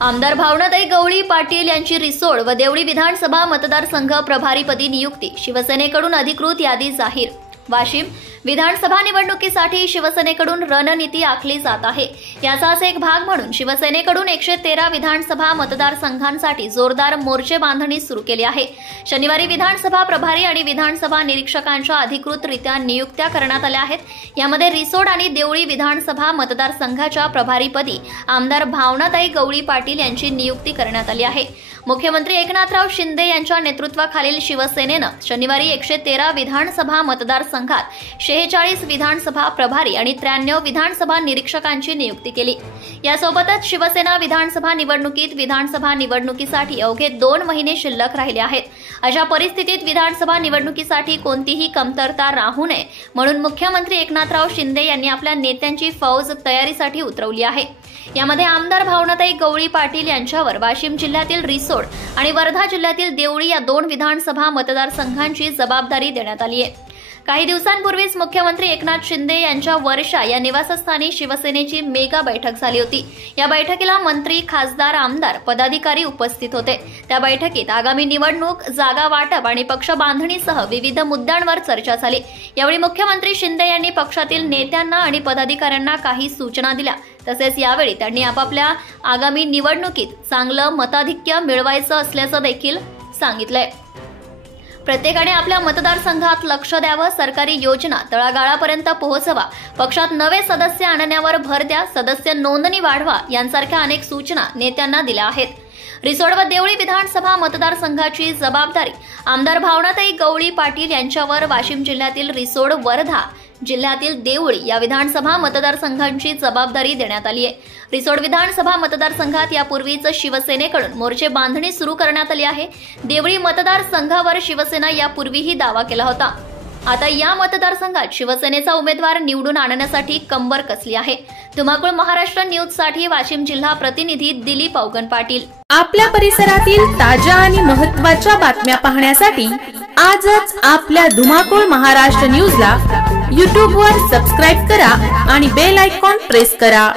आमदार भावनाताई गवळी पाटील यांची रिसोड व देवळी विधानसभा मतदारसंघ प्रभारीपदी नियुक्ती, शिवसेनेकडून अधिकृत यादी जाहीर। वाशिम विधानसभा निवडणुकीसाठी शिवसेनेकडून रणनीती आखली जात आहे। याचाच एक भाग म्हणून शिवसेनेकडून 113 विधानसभा मतदारसंघांसाठी जोरदार मोर्चे बांधणी सुरू केली आहे। शनिवारी विधानसभा प्रभारी आणि विधानसभा निरीक्षकांच्या अधिकृतरित्या नियुक्त्या करण्यात आल्या आहेत। यामध्ये रिसोड आणि देवळी विधानसभा मतदारसंघाच्या प्रभारीपदी आमदार भावनाताई गवळी पाटील यांची नियुक्ती करण्यात आली आहे। मुख्यमंत्री एकनाथराव शिंदे यांच्या नेतृत्वाखालील शिवसेनेनं शनिवारी 113 विधानसभा मतदारसंघात 46 विधानसभा प्रभारी आणि 93 विधानसभा निरीक्षकांची नियुक्ती केली। यासोबतच शिवसेना विधानसभा निवडणुकीसाठी अवघे 2 महिने शिल्लक राहिले आहेत। अशा परिस्थितीत विधानसभा निवडणुकीसाठी कोणतीही कमतरता राहू नये म्हणून मुख्यमंत्री एकनाथराव शिंदे यांनी आपल्या नेत्यांची फौज तयारीसाठी उतरवली आहे। यामध्ये आमदार भावनाताई गवळी पाटील यांच्यावर वाशिम जिल्ह्यातील रिसोड आणि वर्धा जिल्ह्यातील देवळी या 2 विधानसभा मतदारसंघांची जबाबदारी देण्यात आली आहे। काही दिवसांपूर्वीच मुख्यमंत्री एकनाथ शिंदे यांच्या वर्षा या निवासस्थानी शिवसेनेची मेगा बैठक झाली होती। या बैठकीला मंत्री, खासदार, आमदार, पदाधिकारी उपस्थित होते। त्या बैठकीत आगामी निवडणूक, जागा वाटप आणि पक्ष बांधणीसह विविध मुद्द्यांवर चर्चा झाली। यावेळी मुख्यमंत्री शिंदे यांनी पक्षातील नेत्यांना आणि पदाधिकाऱ्यांना काही सूचना दिल्या। तसेच यावेळी त्यांनी आपापल्या आगामी निवडणुकीत चांगलं मताधिक्य मिळवायचं असल्याचं देखील सांगितलंय। प्रत्येकाने आपल्या मतदारसंघात लक्ष द्यावं, सरकारी योजना तळागाळापर्यंत पोहोचवा, पक्षात नवे सदस्य आणण्यावर भर द्या, सदस्य नोंदणी वाढवा यांसारख्या अनेक सूचना नेत्यांना दिल्या आहेत। रिसोड व देवळी विधानसभा मतदारसंघाची जबाबदारी आमदार भावनाताई गवळी पाटील यांच्यावर वाशिम जिल्ह्यातील रिसोड, वर्धा जिल्ह्यातील देवळी या विधानसभा मतदारसंघांची जबाबदारी देण्यात आली आहे। रिसोड विधानसभा मतदारसंघात यापूर्वीच शिवसेनेकडून मोर्चे बांधणी सुरू करण्यात आली आहे। देवळी मतदारसंघावर शिवसेना यापूर्वीही दावा केला होता। आता या मतदारसंघात शिवसेनेचा उमेदवार निवडून आणण्यासाठी कंबर कसली आहे। धुमाकूळ महाराष्ट्र न्यूजसाठी वाशिम जिल्हा प्रतिनिधी दिलीप अवगन पाटील। आपल्या परिसरातील ताज्या आणि महत्त्वाच्या बातम्या पाहण्यासाठी आजच आपल्या धुमाकूळ महाराष्ट्र न्यूजला YouTube वर सबस्क्राइब करा आणि बेल आयकॉन प्रेस करा।